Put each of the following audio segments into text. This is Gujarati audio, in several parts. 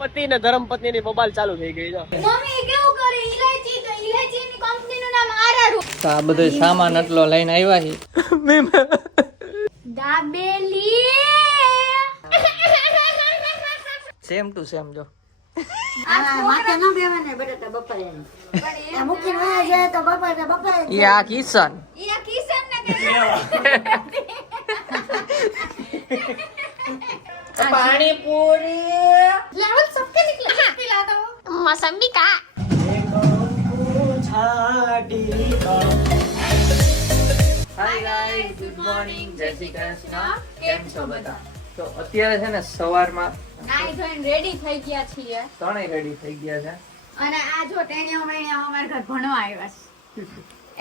પતિ ને ધર્મ પત્ની ની બબાલ ચાલુ થઈ ગઈ છે. મમ્મી કેવું કરે ઇલાયચી તો ઇલાયચીની કંપનીનું નામ આરઆર. તો આ બધો સામાન આટલો લઈને આવ્યા છે. દાબેલી સેમ ટુ સેમ જો. માથે ન બેવાને બટાટા બપોરે એ મૂકીને વયા જાય તો બપોરે એ આ કિશન યા કિશન ને કે પાણીપુરી लेवल सबके निकले पिला दो मौसमी का હાય ગાઈસ ગુડ મોર્નિંગ જય શ્રી કૃષ્ણ. કેમ છો બધા? તો અત્યારે છે ને સવારમાં નાઈ ધોઈને રેડી થઈ ગયા છીએ ત્રણેય રેડી થઈ ગયા છે અને આ જો ટેણીઓ મેણીઓ અમાર ઘર ભણવા આવ્યા છે.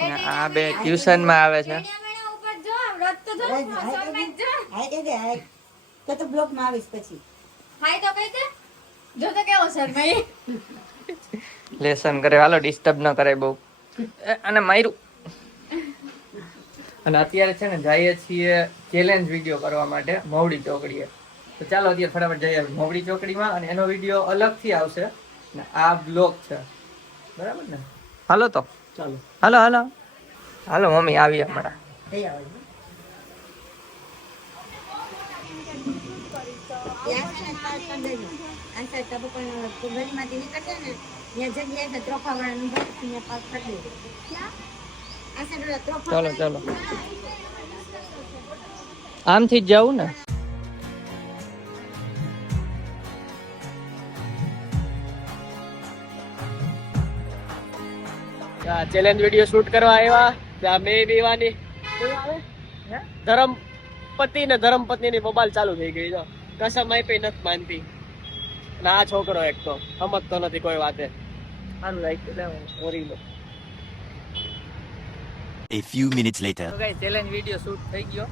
અને આ બે ટ્યુશન માં આવે છે. ટેણીઓ મેણીઓ ઉપર જો વ્રત તો જો સોમેક જો હાય કે હાય તો બ્લોક માં આવીશ પછી હાય તો કહી દે જો તો કેવો સર ભાઈ લેસન કરે હાલો ડિસ્ટર્બ ન કરે બહુ. અને માર્યું. અને અત્યારે છે ને જઈએ છીએ ચેલેન્જ વિડીયો કરવા માટે મવડી ચોકડીએ. તો ચાલો અત્યારે ફટાફટ જઈએ મવડી ચોકડીમાં અને એનો વિડીયો અલગથી આવશે ને આ બ્લોગ છે બરાબર ને. હાલો તો ચાલો હાલો હાલો હાલો મમ્મી આવી અમારા. જઈ આવો યાર છે ને પાસ કરી દેજો આન્સર તબો પણ ગલીમાંથી નીકળશે ને ત્યાં જગ્યાએ છે ત્રોફા વાળાનું ઘર ત્યાં પાસ કરી દેજો આન્સર ત્રોફા ચાલો ચાલો આમથી જ જાવું ને. ચેલેન્જ વિડીયો શૂટ કરવા આવ્યા ત્યાં મેં બેવાની ધર્મ પતિ ને ધર્મ પત્ની ની બબાલ ચાલુ થઈ ગઈ છે. કસમ આપી નથી માનતી અને આ છોકરો એક તો સમજતો નથી કોઈ વાતે. આનું રાખ્યું ઓરી લો. A few minutes later. તો ગાઈસ ચેલેન્જ વિડીયો શૂટ થઈ ગયો.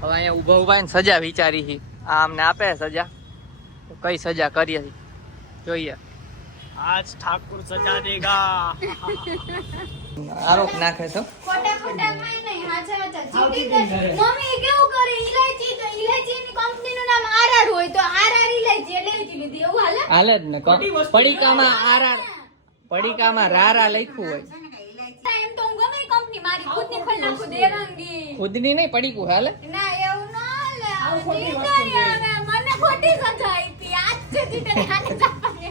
હવે અહીંયા ઊભા ઊભા ને સજા વિચારી છે. આ અમને આપે સજા તો કઈ સજા કરીએ જોઈએ. આજ ઠાકુર સજા દેગા. આરોપ નાખે તો ખોટા ખોટા કાઈ નહીં હાચે હાચે ચીટી કરે. મમ્મી કેવું કરે ઇલાયચી તો ઇલાયચીની કંપનીનું નામ આરઆર હોય તો આરઆર ઇલાયચી એટલે ઇલાયચી લીધી એવું હાલે. હાલે જ ને પડીકામાં આરા પડીકામાં રારા લખ્યું હોય. એમ તો હું ગમે એ કંપની મારી ખુદની ખોલી નાખું દેરંગી. ખુદની નહીં પડીકું હાલે. ના એવું ના હાલે મને ખોટી સજા આપી આજ જેથી તને આને જાપાની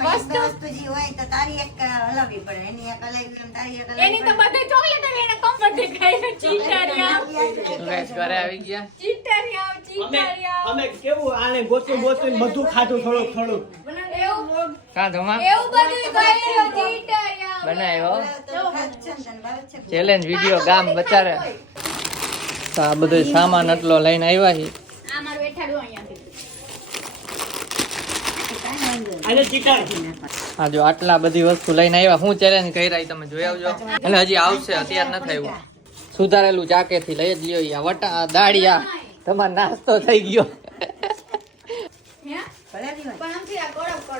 વસ્તુ જે હોય તો તારી એક હલાવવી પડે એની એક હલાવી એમ તારી એક એની તો બધે ચોકલેટ એને કંપની ખાઈ ચીટરિયા ગાઈસ ઘરે આવી ગયા. ચીટરિયા અમે કેવું આને ગોતું બધું ખાધું થોડુંક એવું કા ધમા એવું બધું કર્યું ચીટરિયા બનાવ્યો છે ને તને ભાવે છે ચેલેન્જ વિડીયો ગામ બચારે. તો આ બધો સામાન આટલો લઈને આવ્યા છે. આ મારું બેઠાડું અહીંયાથી આને ચીટાડ. આ જો આટલા બધી વસ્તુ લઈને આવ્યા. હું ચેલેન્જ કર્યા તમે જોઈ આવજો. એટલે હજી આવશે અત્યારે નથી આવ્યું. સુધારેલું ચાકેથી લઈ જ લ્યો. યા વટા દાળિયા તમારો નાસ્તો થઈ ગયો. હે હલાવી હોય પણ આમથી આ કડક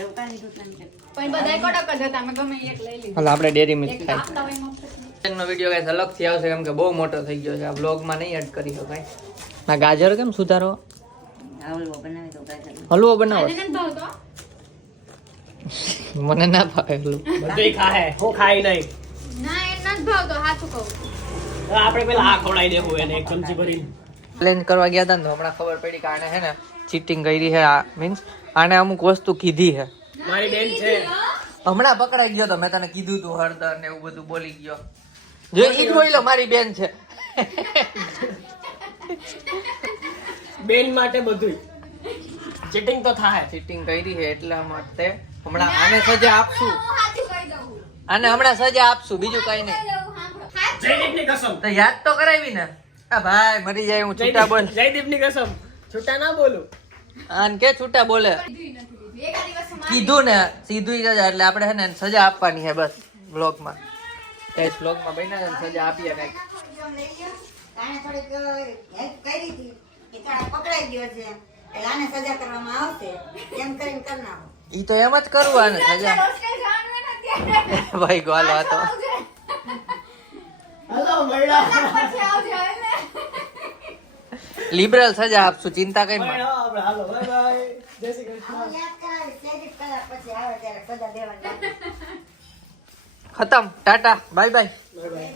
એવું કાંઈ દૂધ નથી પણ બધાય કડક જ હતા અમે ગમે એક લઈ લીધું હાલ આપણે ડેરી મિલ્ક એક ખાઈ. આપતા હોય મફત નો વિડીયો ગાઈસ અલગથી આવશે કેમ કે બહુ મોટો થઈ ગયો છે. આ બ્લોગમાં નહીં એડ કરી શકાય. ના ગાજર કેમ સુધારો હલવો બનાવી દો ગાજર હલવો બનાવો. આને નથી ભાવતો મને ના ભાવે હલવો. બધુંય ખાહે હું ખાઈ નહીં. ના એ નથી ભાવતો સાચું કહું હવે આપણે પેલા આ ખવડાવી દેવું એને એક ચમચી ભરીને. ચેલેન્જ કરવા ગયા હતા ને તો હમણાં ખબર પડી કે આને હે ને ચીટિંગ કરી છે. આ મીન્સ આને અમુક વસ્તુ કીધી છે. મારી બેન છે હમણાં પકડાઈ ગયો તો મેં તને કીધું તું હળદર ને એવું બધું બોલી ગયો. જો ઈ જ બોલ્યો મારી બેન છે. બેન માટે બધુંય ચીટિંગ તો થાય. ચીટિંગ કરી છે એટલા માટે હમણાં આને સજા આપશું. હું સાચું કહી દઉં આને હમણાં સજા આપશું બીજું કઈ નહીં. જયદીપની કસમ. તો યાદ તો કરાવી ને. આ ભાઈ મરી જાય હું છૂટા બોલ. જયદીપની કસમ છૂટા ના બોલું. આને કે છૂટા બોલે કીધું ને સીધું જ એટલે આપણે છે ને એને સજા આપવાની છે બસ બ્લોગમાં. કઈ બ્લોગમાં બન્યા ને સજા આપીએ કઈક. તાણે થોડીક હેલ્પ કરી હતી કે તાણે પકડાઈ ગયો છે એટલે આને સજા કરવામાં આવશે એમ કરીને કરી નાખો ઈ તો એમ જ કરવું આને સજા. હોસ્ટેલ જવાનું હોય ને ત્યારે ભાઈ ગોલો હતો. હલો મૈડા. પછી આવજે એટલે લિબરલ સજા આપશું, ચિંતા કઈ ભાઈ, હા, આપણે હાલો બાય બાય, જય શ્રી કૃષ્ણ. આવો યાદ કરાવીશ, ક્રેડિટ કરાવ પછી આવે ત્યારે સજા દેવાની લાગે. ખતમ, Tata, bye bye. Bye bye.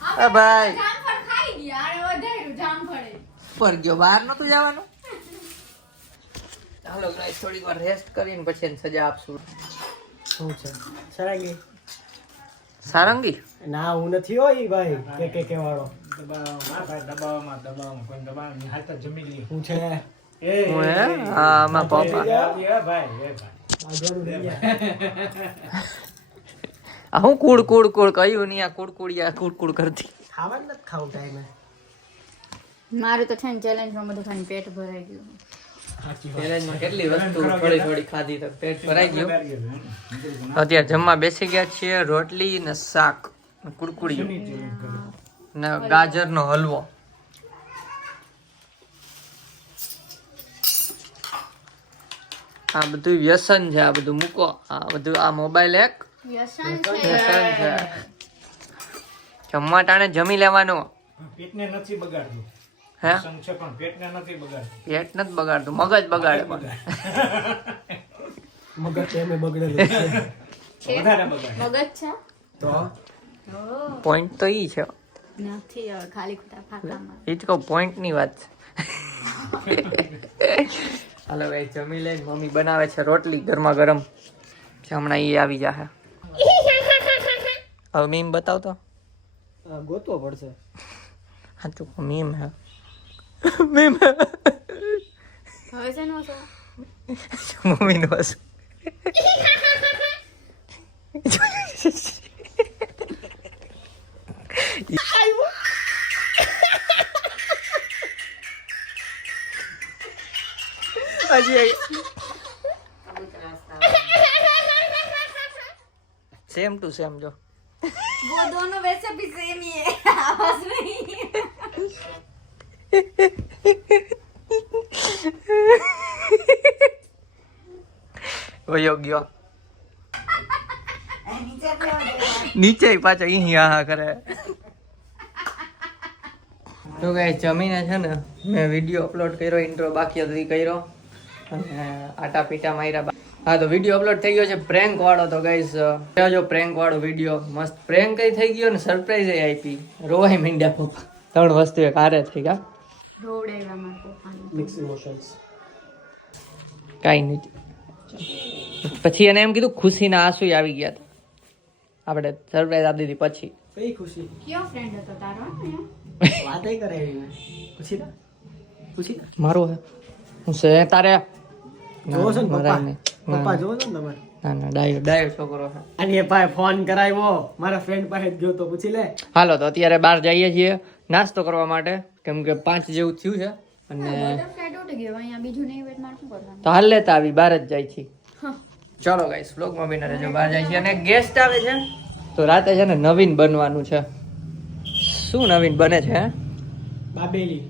હા ભાઈ જામફળ ખાઈ ગયા આરે વધાર્યું જામફળે. પર ગયો, બહાર નતું જવાનું. ચાલો ગાઈસ થોડી વાર રેસ્ટ કરીને પછી એને સજા આપશું. શું છે સરાંગી? સારંગી ના હું નથી હોય ઈ ભાઈ કે વાળો. હું છે હું હે હા માં પપ્પા આ હું કુડ કુડ કુડ કહ્યું નહીં, આ કુડકુડિયા કુડકુડ કરતી. ખાવાનું નથી ખાવું ટાઈમે. મારું તો છે ને ચેલેન્જમાં બધું ખાઈને પેટ ભરાઈ ગયું. ચેલેન્જમાં કેટલી વસ્તુ થોડી થોડી ખાધી તો પેટ ભરાઈ ગયું. અત્યારે જમવા બેસી ગયા છીએ, રોટલી ને શાક ને કુડકુડિયું ને ગાજરનો હલવો. આ બધું વ્યસન છે, આ બધું મૂકો. આ બધું આ મોબાઈલ એક વ્યસન વ્યસન છે. છે. જમવા ટાણે જમી લેવાનું. પેટને નથી બગાડતું. હે સંગ છે પણ પેટને નથી બગાડતું. પેટ નથી બગાડતું, મગજ બગાડે પણ. મગજ એમે બગડેલું છે. છે? વધારે બગાડે. મગજ છે? તો પોઈન્ટ તો ઈ છે, નથી હવે ખાલી ખોટા ફાંકામાં. એ જ કહું પોઈન્ટ ની વાત છે. હાલો ભાઈ જમી લઈને મમ્મી બનાવે છે રોટલી ગરમા ગરમ છે, હમણાં ઈ આવી જશે. હવે મીમ બતાવતો. ગોતવો પડશે. સાચું મીમ હે, મીમ હવે છે ને મમ્મી નું હસું. सेम टू सेम जो वो दोनों वैसे भी सेम ही है आवाज में ही। वयो गयो નીચે બેહો દેવા. નીચે પાછો અહીં આહા કરે. તો ગાઈસ જમીને છે ને મેં વિડીયો અપલોડ કર્યો, ઇન્ટ્રો બાકી હતો એ કર્યો અને આટા પીટા માર્યા. હા તો વિડીયો અપલોડ થઈ ગયો છે પ્રેન્ક વાળો. તો ગાઈસ જો પ્રેન્ક વાળો વિડીયો મસ્ત પ્રેન્ક કઈ થઈ ગયો ને સરપ્રાઈઝ એ આપી. રોવાઈ મીંડ્યા પપ્પા, ત્રણ વસ્તુ એક હારે થઈ ગયા. રોવડાવ્યા મારા પપ્પાને. Mix emotions. કાંઈ નહીં. પછી એને એમ કીધું ખુશીના આંસુ આવી ગયા હતા. આપણે સરપ્રાઈઝ આપી દીધી પછી. કઈ ખુશી? કયો ફ્રેન્ડ હતો તારો હે? વાતય કરાવી મેં. ખુશી ના? ખુશી ના? મારો હે હું છે તારે જોવો છો ને પપ્પા? મરાય નહીં. પપ્પા જોવો છો ને તમે? ના ના ડાયો ડાયો છોકરો છે. અને એ ભાઈ ફોન કરાવ્યો મારા ફ્રેન્ડ પાસે જ ગયો તો પૂછી લે. હાલો તો અત્યારે બહાર જઈએ છીએ નાસ્તો કરવા માટે, કેમ કે 5 જેવું થયું છે અને બટરફ્લાય તૂટી ગયો અહીંયા બીજું નહીં વેટ માર શું કરવાનું. તો હાલ લેતા આવી બહાર જ જાય છે. ચલો ગાઈસ વ્લોગમાં બિના રહેજો. બહાર જાય છે અને ગેસ્ટ આવે છે તો રાતે છે ને નવીન બનવાનું છે. શું નવીન બને છે? બાબેલી.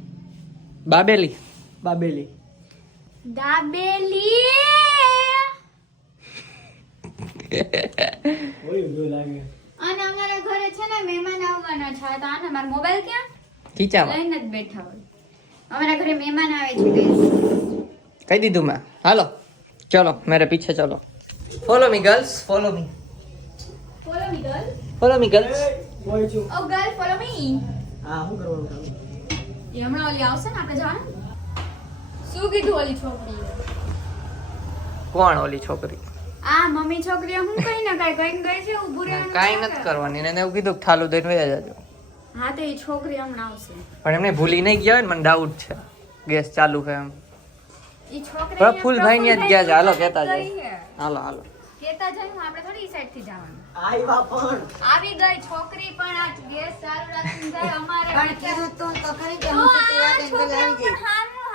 બાબેલી. બાબેલી. દાબેલી ઓય ગયો લાગે. અને અમારા ઘરે છે ને મહેમાન આવવાના છે તો આને મારો મોબાઈલ ક્યાં ખીચામાં લઈને જ બેઠા હોય. અમારા ઘરે મહેમાન આવે છે guys. કહી દીધું મેં. હાલો ચલો મેરે પીછે ચલો. Follow me girls, follow me, Follow me girl. Follow me girls. ઓય છું. Oh girl follow me. હા શું કરવાનું કામ? એ હમણાં ઓલી આવશે ને આપણે જવાનું. શું કીધું ઓલી છોકરીએ? કોણ ઓલી છોકરી? આ મમ્મી છોકરીએ હું કઈ ના કઈ કઈ ગઈ છે ઊભું રહેવાનું કાંઈ ના નથી કરે. કરવાની. એને એવું કીધું કે થાલું દઈને વયા જાજો. હા તો એ છોકરી હમણાં આવશે. પણ એમને ભૂલી નહીં ગયા હોય ને, મને ડાઉટ છે. ગેસ ચાલુ છે એમ. એ છોકરી પ્રફુલભાઈ ને જ ગયા છે. હાલો કહેતા ગઈ જાય. છે. હાલો હાલો. કહેતા જાય હું આપણે થોડી ઈ સાઈડ થી જવાનું. આવ્યા પણ. આવી ગઈ છોકરી પણ આ ગેસ ચાલુ રાખીને જાય અમારે પણ કીધું તું તો ખરી કે તો હું આ સીટી વાળીને છોકરા બોલાવી પણ જઈશ.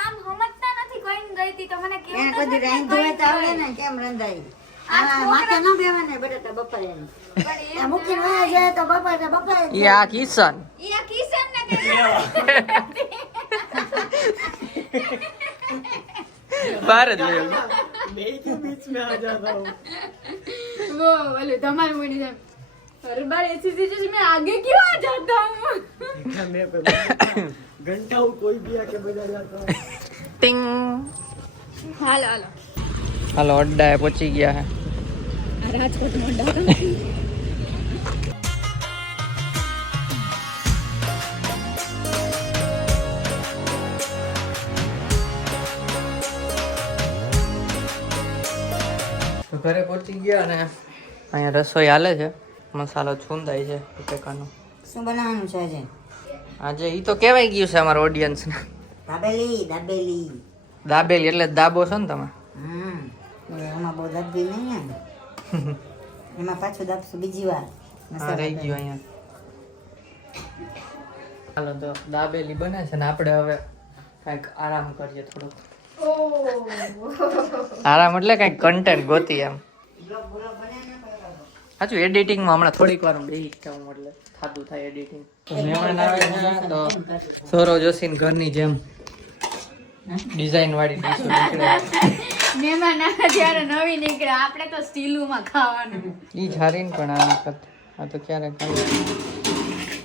આમ સમજતા નથી કઈ ગઈ હતી તો મને કેવું એને તો કદી છે રાઈન કે ધોવે તો કઈ આવડે ગઈ. ને કેમ રંધાઈ. આ આ માથે ન બેવાને બટાટા બપોરે એનું. પણ આ એમ મૂકીને વયા જાય તો બપોરે બપોરે જ એ આ કિશન. ઈ આ કિશન ને કે બહાર જ લઈ मैं के बीच में आ जाता हूँ. वो वाले धमाल मुनी से हर बार ऐसी चीजें में आगे क्यों आ जाता हूँ मैं पे ઘંટાઓ કોઈ બી આકે બજાર જાતો ટિંગ હાલો હાલો હાલો અડ્ડાએ પહોંચી ગયા હે આ રાજકોટમાં અડ્ડા તો ઘરે પહોંચી ગયા અને અહીંયા રસોઈ હાલે છે મસાલો છૂંદાય છે બટેકાનો શું બનાવવાનું છે આજે? આજે ઈ તો કહેવાય ગયું છે અમારા ઓડિયન્સને દાબેલી દાબેલી. દાબેલી એટલે દાબો છો ને તમે એમાં બહુ દાબી નહીં ને. એમાં પાછું દાબશું બીજી વાર. હા રહી ગયું અહીંયા હાલો તો દાબેલી બને છે ને આપણે હવે કાંઈક આરામ કરીએ થોડુંક આરામ એટલે કાંઈક કન્ટેન્ટ ગોતી એમ સાચું એડિટિંગમાં હમણાં થોડીક વાર બેસી જાઉં એટલે થાતું થાય એડિટિંગ મહેમાન આવે છે તો સૌરવ જોશીની ઘરની જેમ ડિઝાઇન વાળી ડીશો નીકળે મહેમાન આવે ત્યારે નવી નીકળે આપણે તો સ્ટીલુમાં ખાવાનું ઈ જારીને પણ આ વખત આ તો ક્યારે ખાલી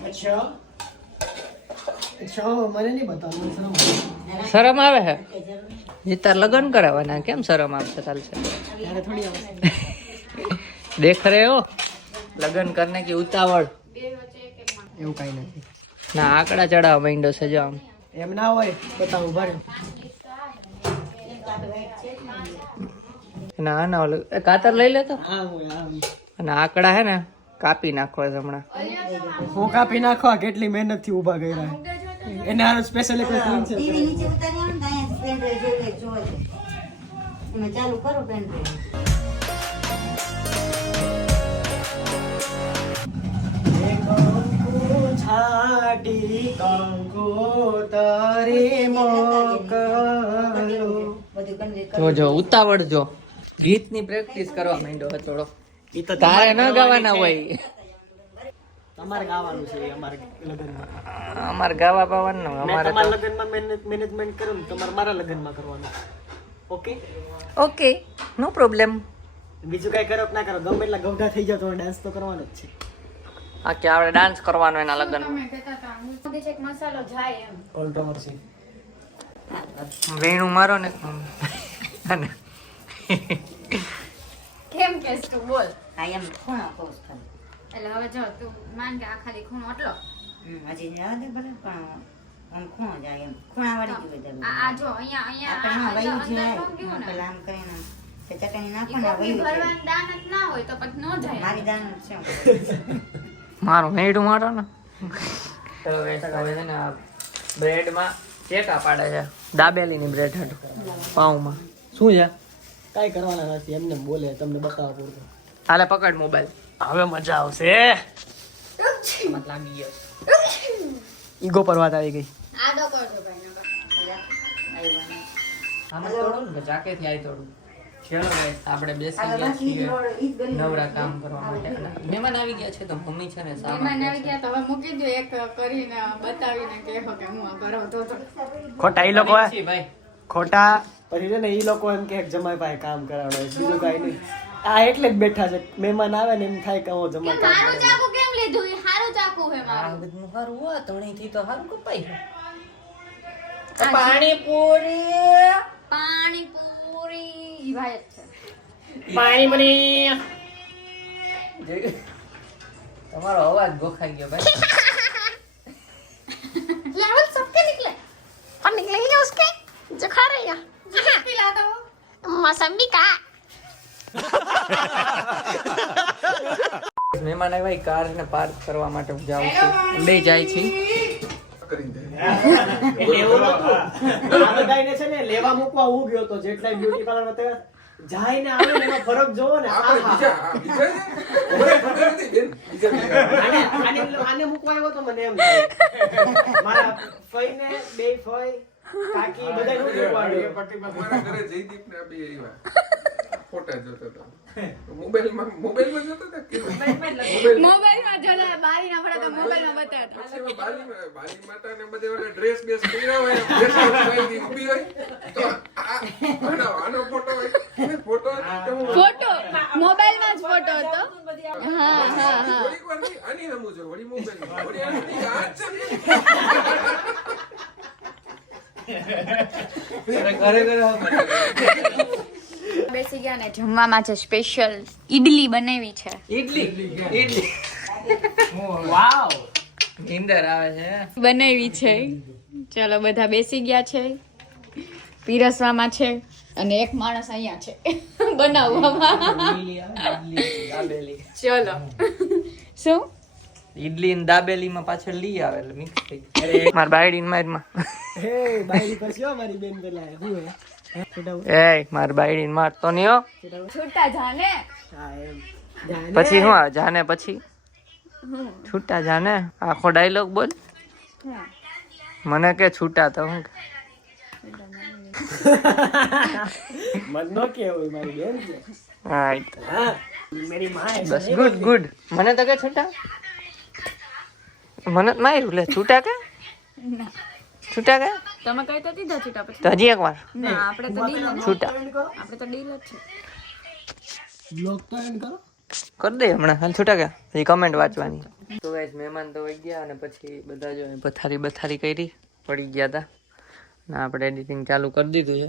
અચ્છા અચ્છા મને નહીં બતાવું શરમ આવે હે એ તાર લગ્ન કરાવવાના કેમ શરમ આવશે ચાલશે ત્યારે થોડી આવે દેખ રહે હો લગ્ન કરને की ઉતાવળ એવું કઈ નથી ના આંકડા ચડાવવા માંડ્યો છે જો આમ એમ ના હોય બતાવું ભરે ના આના ઓલું એ કાતર લઈ લેતો હા હું અને આંકડા હે ને કાપી નાખો છે હમણાં હું કાપી નાખવા કેટલી મહેનત થી ઊભા કર્યા એને આ સ્પેશિયલ એક ફોન છે ટીવી નીચે ઉતારી આવો ને તો અહીંયા પેન ડ્રાઈવ જોવે એમાં ચાલુ કરો પેન ડ્રાઈવ. છાટી કંકુ તારી મોકલો બધું કન્વે જો જો ઉતાવળ જો ગીતની પ્રેક્ટિસ કરવા માંડ્યો હચોડો ઈ તો તારે ન ગાવાના હોય તમારે ગાવાનું છે અમારે લગ્નમાં અમારે ગાવા પાવાનું મેં અમારે તમારા લગ્નમાં મેનેજમેન્ટ કર્યું ને તમારે મારા લગ્નમાં કરવાનું ઓકે ઓકે નો પ્રોબ્લેમ બીજું કઈ કરો કે ના કરો ગમે એટલા ગૌઢા થઈ જાવ તો ડાન્સ તો કરવાનો જ છે આ કે આપણે ડાન્સ કરવાનો એના લગ્ન તમે કહેતા હતા હું છે કે મસાલો જાય એમ કોન્ટ્રોવર્સી વેણું મારો ને અને કેમ કેસ તું બોલ આ એમ ખૂણો કહું છું ખાલી. એટલે હવે જો તું માન કે આ ખાલી ખૂણો આટલો હજી જવા દે ભલે પણ આમ ખૂણો જાય એમ ખૂણાવાળી જ હોય આ જો અહીંયા આપણે અહીંયા વયું અંદર જાય ગયું ને પેલા આમ કરીને તે ચટણી નાખો ઈ ને કોબી વયું જાય. ભરવાનું દાન જ ના હોય તો પછી ન જાય મારી દાન છે મારું વેણું મારો ને તો હવે છે ને આ બ્રેડમાં ચેકા પાડે છે દાબેલીની બ્રેડ હતું પાઉંમાં શું છે કાઈ કરવાના નથી એમને બોલે તમને બતાવવા પૂરતું હાલે પકડ મોબાઈલ હવે મજા આવશે મત લાગી ગયો ઈગો પર વાત આવી ગઈ આદો કરજો ભાઈ નકર. આમાં તોડું ને ચાકેથી આઈ તોડું ચલો guys, આપણે બેસી ગયા છીએ નવરા કામ કરવા માટે અને મહેમાન આવી ગયા છે તો મમ્મી છે ને મહેમાન આવી ગયા તો હવે મૂકી દો એક કરીને બતાવીને કહો કે હું આ કરો તો ખોટા ઈ લોકો છી ભાઈ ખોટા પછી છે ને ઈ લોકો એમ કે જમાઈ પાસે કામ કરાવડે બીજું કાઈ નહીં આ એટલે જ બેઠા છે મહેમાન આવે ને એમ થાય કે હું જમાઈ કામ મારું કરાવે ચાકુ કેમ લીધું એ હારું ચાકુ હે આ મારું બધું હારું હોય તણીથી તો હારું કપાઈ પાણીપુરી પાણીપુરી ઈ ભાઈ જ છે પાણીપુરી તમારો અવાજ ગોખાઈ ગયો ભાઈ लेवल सबके निकले और निकले ही ना उसके जो खा रहे हैं जूस पिला दो मौसमी का મહેમાન આવ્યા કાર ને પાર્ક કરવા માટે હું જાઉં છું બે જાય છે એટલે એવું નતું. આ બધાયને છે ને લેવા મૂકવા હું ગયો તો જેટલા બ્યુટી પાર્લર હતા જાય ને આવે ને એનો ફરક જોવો ને આને મૂકવા આવ્યો તો મને એમ થાય મારા ફઈને બે ફઈ કાકી બધાય મૂકવા આવ્યો. મારા ઘરે જયદીપ ને બે એવા ફોટા જોતા હતા મોબાઈલમાં જોતા હતા કે મોબાઈલ માં જો બારી ના પડે તો મોબાઈલ માં બતાવતા પછી એમાં બાલી માતા ને બધે ઓલા ડ્રેસ બેસ પહેર્યા હોય બેસા ઉભી ઊભી હોય તો આનો ફોટો હોય ફોટો ફોટો મોબાઈલ માં જ ફોટો હતો હા હા હા થોડીક વાર નહીં આની હમું જો વળી મોબાઈલ વળી આની આ છે બેસી ગયા ને જમવામાં છે સ્પેશિયલ ઈડલી બનાવી છે. ઈડલી વાવ નીંદર આવે છે. બનાવી છે. ચાલો બધા બેસી ગયા છે, પીરસવામાં છે અને એક માણસ અહીંયા છે બનાવવામાં. ચલો શું ઈડલી ને દાબેલી માં પાછળ લઈ આવે એટલે મિક્સ થઈ જાય. માર બાયડી ને મારમાં હે બાયડી પછી મારી બેન પેલા હું હે એ માર બાયડી ને મારતો નહીં હો. છૂટા જાને હા એમ પછી શું આવે જાને પછી છૂટા જાને આખો ડાયલોગ બોલ. મને કે છૂટા તો હું મન નો કેવું મારી બેન છે. રાઈટ હા મેરી માં બસ ગુડ ગુડ. મને તો કે છૂટા મને તો માર્યું લે છૂટા કે છૂટા કે તમે કઈ તો દીધા છૂટા પછી તો હજી એક વાર ના આપણે તો ડીલ છૂટા આપણે તો ડીલ જ છે. બ્લોગ તો એન્ડ કરો. કરી દે હમણાં હાલ છૂટા કે હજી કમેન્ટ વાંચવાની. તો ગાઈસ મહેમાન તો વહી ગયા અને પછી બધા જો બથારી કરી પડી ગયા હતા ને આપણે એડિટિંગ ચાલુ કરી દીધું છે.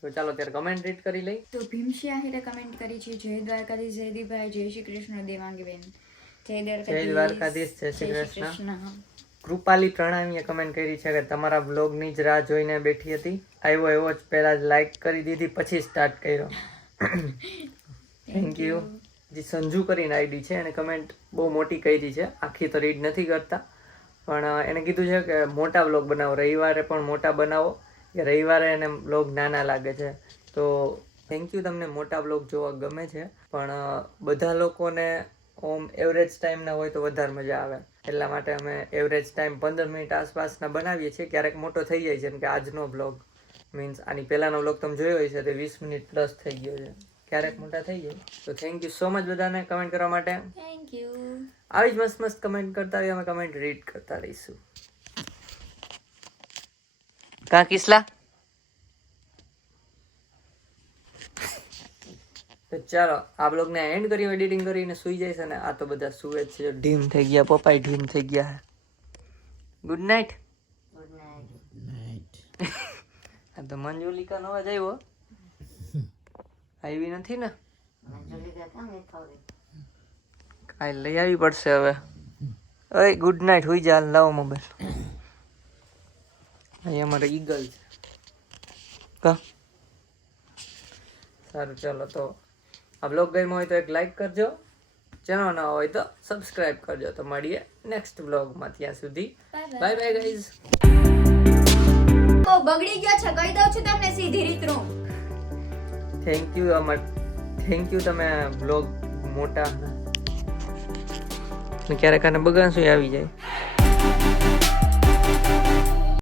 તો ચાલો ત્યારે કમેન્ટ રીડ કરી લઈ. તો ભીમશી આહિરે કમેન્ટ કરી છે જય દ્વારકાધીશ જયદીપભાઈ જય શ્રી કૃષ્ણ દેવાંગીબેન જય દ્વારકાધીશ જય શ્રી કૃષ્ણ. કૃપાલી પ્રણામીએ કમેન્ટ કરી છે કે તમારા બ્લોગની જ રાહ જોઈને બેઠી હતી, આવ્યો એવો જ પહેલા જ લાઈક કરી દીધી પછી સ્ટાર્ટ કર્યો. Thank you. જે સંજુ કરીને આઈડી છે એને કમેન્ટ બહુ મોટી કરી છે, આખી તો રીડ નથી કરતા પણ એને કીધું છે કે મોટા બ્લોગ બનાવો, રવિવારે પણ મોટા બનાવો કે રવિવારે એને બ્લોગ નાના લાગે છે. તો થેન્ક યુ, તમને મોટા બ્લોગ જોવા ગમે છે પણ બધા લોકોને ઓમ એવરેજ ટાઈમના હોય તો વધારે મજા આવે એટલા માટે અમે એવરેજ ટાઈમ 15 મિનિટ આસપાસના બનાવીએ છીએ. ક્યારેક મોટો થઈ જાય છે, જેમ કે આજનો બ્લોગ મીન્સ આની પહેલાંનો બ્લોગ તમે જોયો હોય છે તે 20 મિનિટ પ્લસ થઈ ગયો છે, ક્યારેક મોટા થઈ જાય. તો થેન્ક યુ સો મચ બધાને કમેન્ટ કરવા માટે. Thank you. આવી જ મસ્ત મસ્ત કમેન્ટ કરતા રહીએ, અમે કમેન્ટ રીડ કરતા રહીશું. કા કિસલા? તો ચાલો આ બ્લોગને એન્ડ કરી એડિટિંગ કરીને સુઈ જાય છે ને આ તો બધા સુવે જ છે, ઢીમ થઈ ગયા, પપ્પાઈ ઢીમ થઈ ગયા. Good night. આ તો મંજુલિકા નો અવાજ આવ્યો, આવી નથી ને? કાંઈ લઈ આવી પડશે હવે. ઓય ગુડ નાઇટ, હોઈ જા, લાવો મોબાઈલ. અહીં અમારે ઈગલ છે કા. સારું ચાલો તો આ બ્લોગ ગમ્યો હોય તો એક લાઈક કરજો, ચેનલ ના હોય તો સબસ્ક્રાઇબ કરજો. તો મળીએ નેક્સ્ટ બ્લોગમાં, ત્યાં સુધી બાય બાય ગાઈઝ. તો બગડી ગયો છે, કહી દઉં છું તમને સીધી રીતનું. થેન્ક યુ તમે બ્લોગ મોટા ક્યારેક આને બગાડશું આવી જાય.